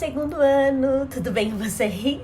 segundo ano, tudo bem com vocês?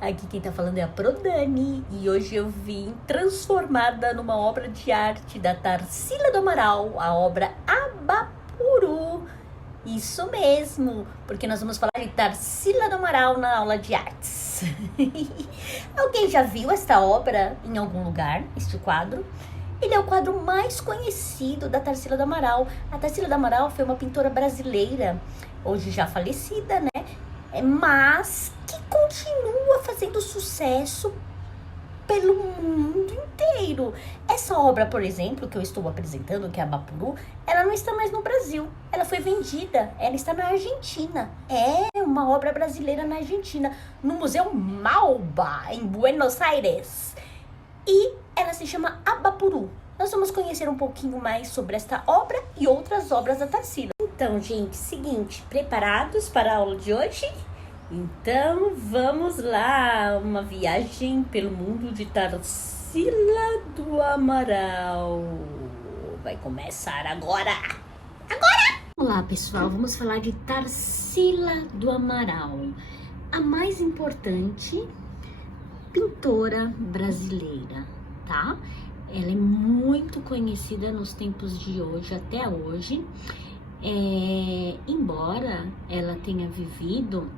Aqui quem tá falando é a Prodani e hoje eu vim transformada numa obra de arte da Tarsila do Amaral, a obra Abapuru. Isso mesmo, porque nós vamos falar de Tarsila do Amaral na aula de artes. Alguém já viu esta obra em algum lugar, este quadro? Ele é o quadro mais conhecido da Tarsila do Amaral. A Tarsila do Amaral foi uma pintora brasileira, hoje já falecida, né? Mas que continua fazendo sucesso pelo mundo inteiro. Essa obra, por exemplo, que eu estou apresentando, que é a Abapuru, ela não está mais no Brasil. Ela foi vendida, ela está na Argentina. É uma obra brasileira na Argentina, no Museu Malba, em Buenos Aires. E ela se chama Abapuru. Nós vamos conhecer um pouquinho mais sobre esta obra e outras obras da Tarsila. Então, gente, seguinte, preparados para a aula de hoje? Então, vamos lá, uma viagem pelo mundo de Tarsila do Amaral. Vai começar agora! Agora! Olá, pessoal, vamos falar de Tarsila do Amaral, a mais importante pintora brasileira, tá? Ela é muito conhecida nos tempos de hoje, até hoje, embora ela tenha vivido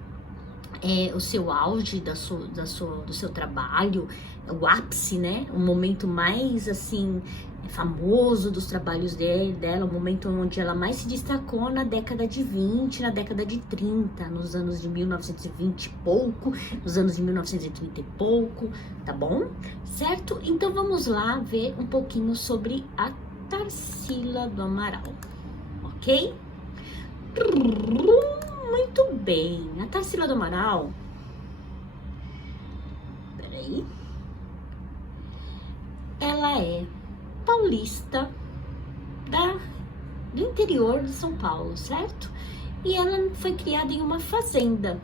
o seu auge do seu trabalho, o ápice, né? O momento mais, assim, famoso dos trabalhos dela, o momento onde ela mais se destacou na década de 20, na década de 30, nos anos de 1920 e pouco, nos anos de 1930 e pouco, tá bom? Certo? Então vamos lá ver um pouquinho sobre a Tarsila do Amaral, ok? Muito bem, a Tarsila do Amaral, peraí, ela é paulista do interior de São Paulo, certo? E ela foi criada em uma fazenda.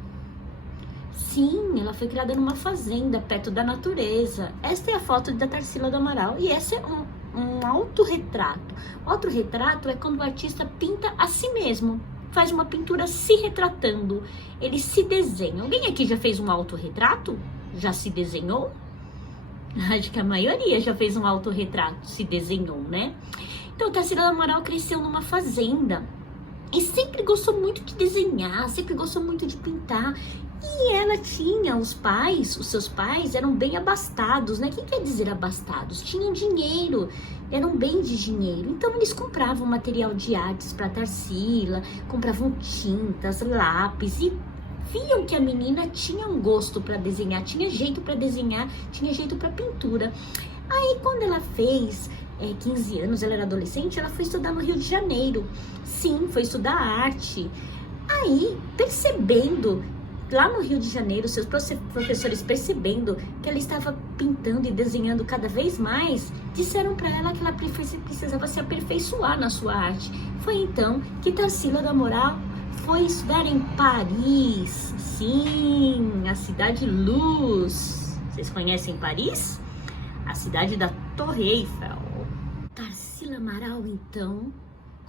Sim, ela foi criada numa fazenda, perto da natureza. Esta é a foto da Tarsila do Amaral e esse é um autorretrato. O autorretrato é quando o artista pinta a si mesmo, faz uma pintura se retratando, ele se desenha. Alguém aqui já fez um autorretrato? Já se desenhou? Acho que a maioria já fez um autorretrato, se desenhou, né? Então, Tarsila do Amaral cresceu numa fazenda e sempre gostou muito de desenhar, sempre gostou muito de pintar. E ela tinha os seus pais eram bem abastados, né? O que quer dizer abastados? Tinham dinheiro, eram bem de dinheiro. Então eles compravam material de artes para Tarsila, compravam tintas, lápis e viam que a menina tinha um gosto para desenhar, tinha jeito para desenhar, tinha jeito para pintura. Aí quando ela fez 15 anos, ela era adolescente, ela foi estudar no Rio de Janeiro. Sim, foi estudar arte. Aí, percebendo lá no Rio de Janeiro, seus professores percebendo que ela estava pintando e desenhando cada vez mais, disseram para ela que ela precisava se aperfeiçoar na sua arte. Foi então que Tarsila do Amaral foi estudar em Paris. Sim, a cidade luz. Vocês conhecem Paris? A cidade da Torre Eiffel. Tarsila Amaral, então,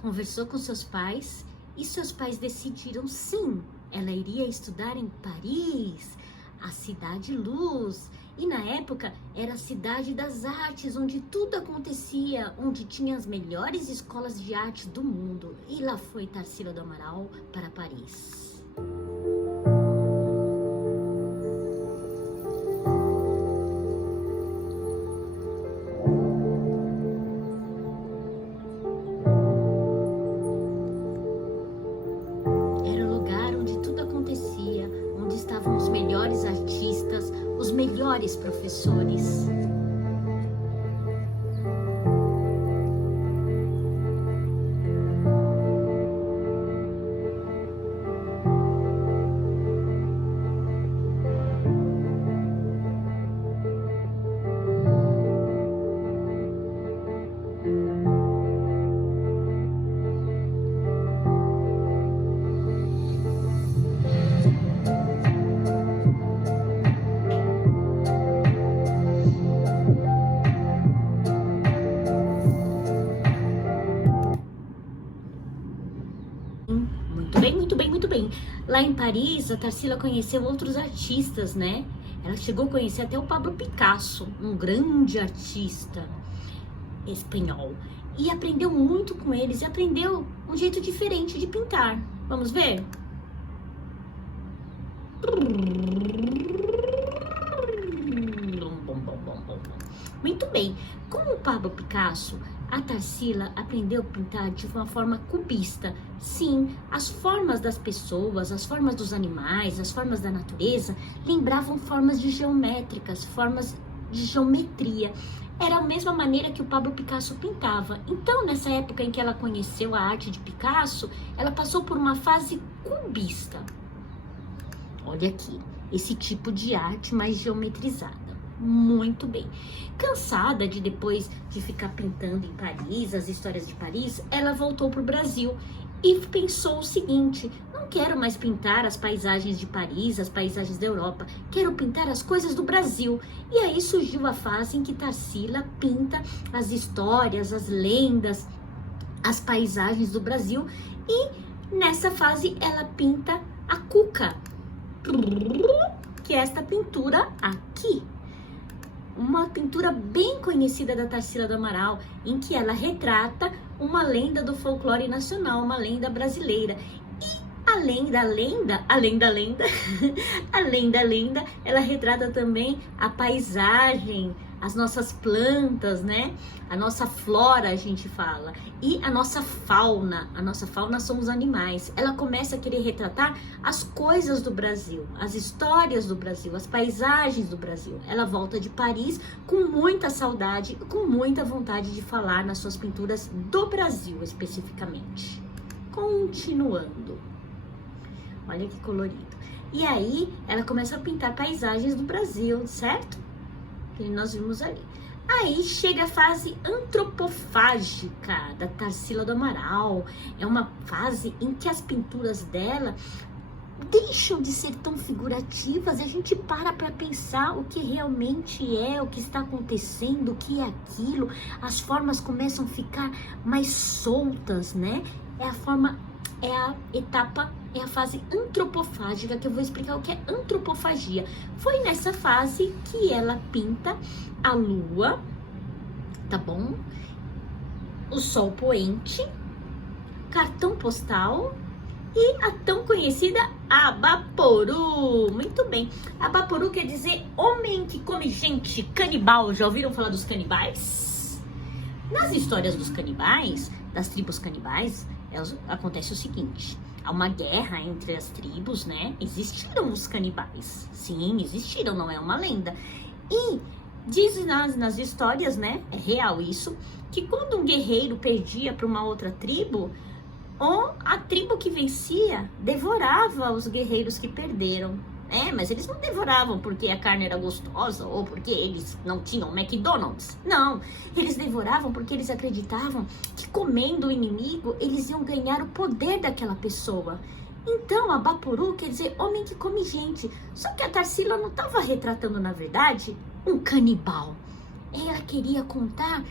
conversou com seus pais e seus pais decidiram, sim, ela iria estudar em Paris, a cidade luz. E na época era a cidade das artes, onde tudo acontecia, onde tinha as melhores escolas de arte do mundo. E lá foi Tarsila do Amaral para Paris. Onde estavam os melhores artistas, os melhores professores. Lá em Paris, a Tarsila conheceu outros artistas, né? Ela chegou a conhecer até o Pablo Picasso, um grande artista espanhol. E aprendeu muito com eles, e aprendeu um jeito diferente de pintar. Vamos ver? Muito bem. Como o Pablo Picasso, a Tarsila aprendeu a pintar de uma forma cubista. Sim, as formas das pessoas, as formas dos animais, as formas da natureza lembravam formas de geométricas, formas de geometria. Era a mesma maneira que o Pablo Picasso pintava. Então, nessa época em que ela conheceu a arte de Picasso, ela passou por uma fase cubista. Olha aqui, esse tipo de arte mais geometrizada. Muito bem. Cansada de depois de ficar pintando em Paris, as histórias de Paris, ela voltou para o Brasil e pensou o seguinte: não quero mais pintar as paisagens de Paris, as paisagens da Europa, quero pintar as coisas do Brasil. E aí surgiu a fase em que Tarsila pinta as histórias, as lendas, as paisagens do Brasil, e nessa fase ela pinta a Cuca, que é esta pintura aqui. Uma pintura bem conhecida da Tarsila do Amaral, em que ela retrata uma lenda do folclore nacional, uma lenda brasileira. E além da lenda, ela retrata também a paisagem, as nossas plantas, né? A nossa flora, a gente fala. E a nossa fauna são os animais. Ela começa a querer retratar as coisas do Brasil, as histórias do Brasil, as paisagens do Brasil. Ela volta de Paris com muita saudade, com muita vontade de falar nas suas pinturas do Brasil, especificamente. Continuando. Olha que colorido. E aí, ela começa a pintar paisagens do Brasil, certo? Que nós vimos ali. Aí chega a fase antropofágica da Tarsila do Amaral. É uma fase em que as pinturas dela deixam de ser tão figurativas, a gente para pensar o que realmente é, o que está acontecendo, o que é aquilo. As formas começam a ficar mais soltas, né? É a etapa, é a fase antropofágica, que eu vou explicar o que é antropofagia. Foi nessa fase que ela pinta a lua, tá bom? O sol poente, cartão postal e a tão conhecida Abaporu. Muito bem. Abaporu quer dizer homem que come gente, canibal. Já ouviram falar dos canibais? Nas histórias dos canibais, das tribos canibais, acontece o seguinte: há uma guerra entre as tribos, né? Existiram os canibais. Sim, existiram, não é uma lenda. E diz nas histórias, né? É real isso, que quando um guerreiro perdia para uma outra tribo, a tribo que vencia devorava os guerreiros que perderam. Mas eles não devoravam porque a carne era gostosa ou porque eles não tinham McDonald's. Não, eles devoravam porque eles acreditavam que comendo o inimigo, eles iam ganhar o poder daquela pessoa. Então, Abaporu quer dizer homem que come gente. Só que a Tarsila não estava retratando, na verdade, um canibal. Ela queria contar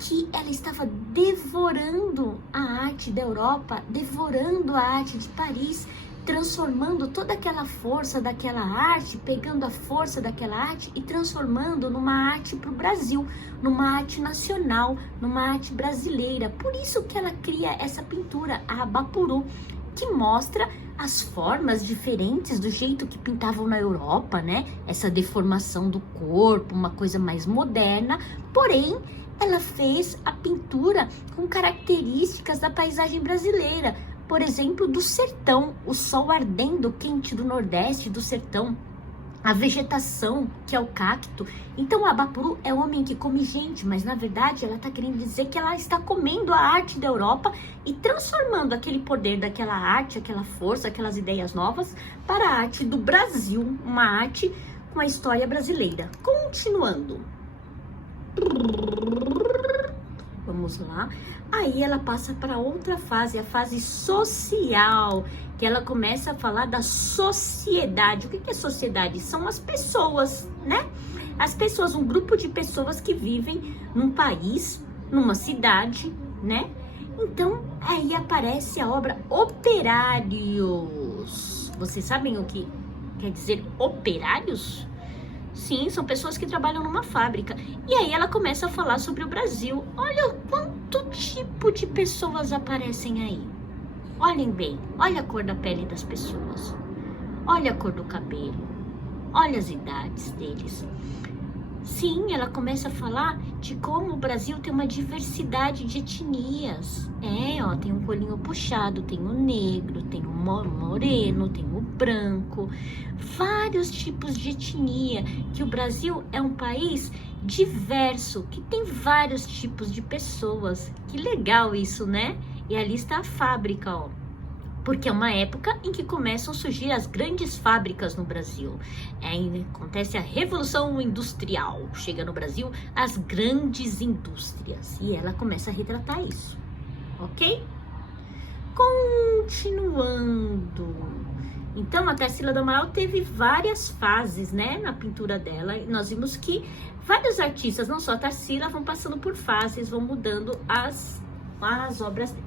que ela estava devorando a arte da Europa, devorando a arte de Paris, transformando toda aquela força daquela arte, pegando a força daquela arte e transformando numa arte para o Brasil, numa arte nacional, numa arte brasileira. Por isso que ela cria essa pintura, a Abaporu, que mostra as formas diferentes do jeito que pintavam na Europa, né? Essa deformação do corpo, uma coisa mais moderna, porém ela fez a pintura com características da paisagem brasileira. Por exemplo, do sertão, o sol ardendo quente do Nordeste, do sertão, a vegetação, que é o cacto. Então, a Abaporu é homem que come gente, mas na verdade ela está querendo dizer que ela está comendo a arte da Europa e transformando aquele poder daquela arte, aquela força, aquelas ideias novas para a arte do Brasil, uma arte com a história brasileira. Continuando. Vamos lá. Aí ela passa para outra fase, a fase social, que ela começa a falar da sociedade. O que é sociedade? São as pessoas, né? As pessoas, um grupo de pessoas que vivem num país, numa cidade, né? Então, aí aparece a obra Operários. Vocês sabem o que quer dizer operários? Sim, são pessoas que trabalham numa fábrica. E aí ela começa a falar sobre o Brasil. Olha quanto tipo de pessoas aparecem aí. Olhem bem, olha a cor da pele das pessoas. Olha a cor do cabelo. Olha as idades deles. Sim, ela começa a falar de como o Brasil tem uma diversidade de etnias. Tem um colinho puxado, tem o negro, tem o moreno, tem o branco. Vários tipos de etnia, que o Brasil é um país diverso, que tem vários tipos de pessoas. Que legal isso, né? E ali está a fábrica, ó. Porque é uma época em que começam a surgir as grandes fábricas no Brasil. Acontece a Revolução Industrial. Chega no Brasil as grandes indústrias. E ela começa a retratar isso. Ok? Continuando. Então, a Tarsila do Amaral teve várias fases, né, na pintura dela. E nós vimos que vários artistas, não só a Tarsila, vão passando por fases, vão mudando as obras deles.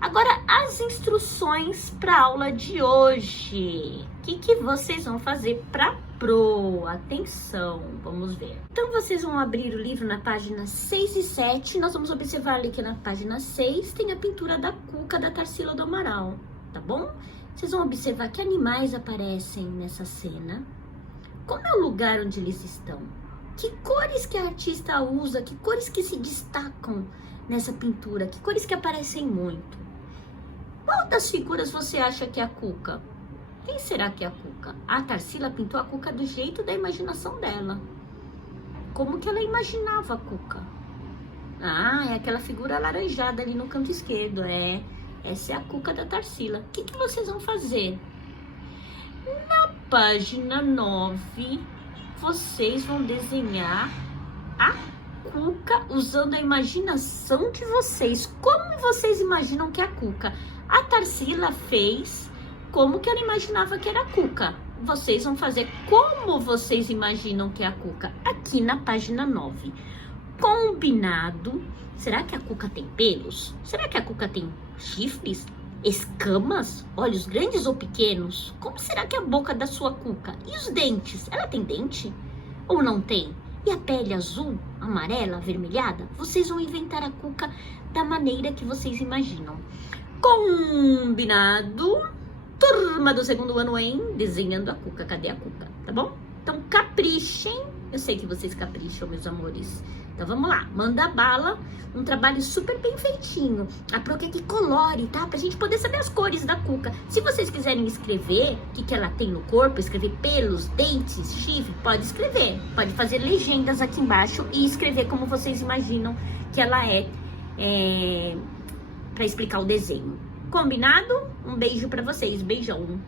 Agora, as instruções para a aula de hoje. O que vocês vão fazer para pro? Atenção, vamos ver. Então, vocês vão abrir o livro na página 6 e 7. Nós vamos observar ali que na página 6 tem a pintura da cuca da Tarsila do Amaral, tá bom? Vocês vão observar que animais aparecem nessa cena. Como é o lugar onde eles estão? Que cores que a artista usa? Que cores que se destacam nessa pintura? Que cores que aparecem muito? Qual das figuras você acha que é a cuca? Quem será que é a cuca? A Tarsila pintou a cuca do jeito da imaginação dela. Como que ela imaginava a cuca? É aquela figura alaranjada ali no canto esquerdo. Essa é a cuca da Tarsila. O que vocês vão fazer? Na página 9, vocês vão desenhar a cuca usando a imaginação de vocês. Como vocês imaginam que é a cuca? A Tarsila fez como que ela imaginava que era a cuca. Vocês vão fazer como vocês imaginam que é a cuca. Aqui na página 9. Combinado. Será que a cuca tem pelos? Será que a cuca tem chifres? Escamas? Olhos grandes ou pequenos? Como será que é a boca da sua cuca? E os dentes? Ela tem dente? Ou não tem? E a pele azul, amarela, avermelhada? Vocês vão inventar a cuca da maneira que vocês imaginam. Combinado? Turma do segundo ano em Desenhando a Cuca. Cadê a cuca? Tá bom? Então caprichem. Eu sei que vocês capricham, meus amores. Então vamos lá, manda bala. Um trabalho super bem feitinho. A Pro quer que colore, tá? Pra gente poder saber as cores da cuca. Se vocês quiserem escrever o que ela tem no corpo, escrever pelos, dentes, chifre, pode escrever. Pode fazer legendas aqui embaixo e escrever como vocês imaginam que ela para explicar o desenho. Combinado? Um beijo pra vocês. Beijão.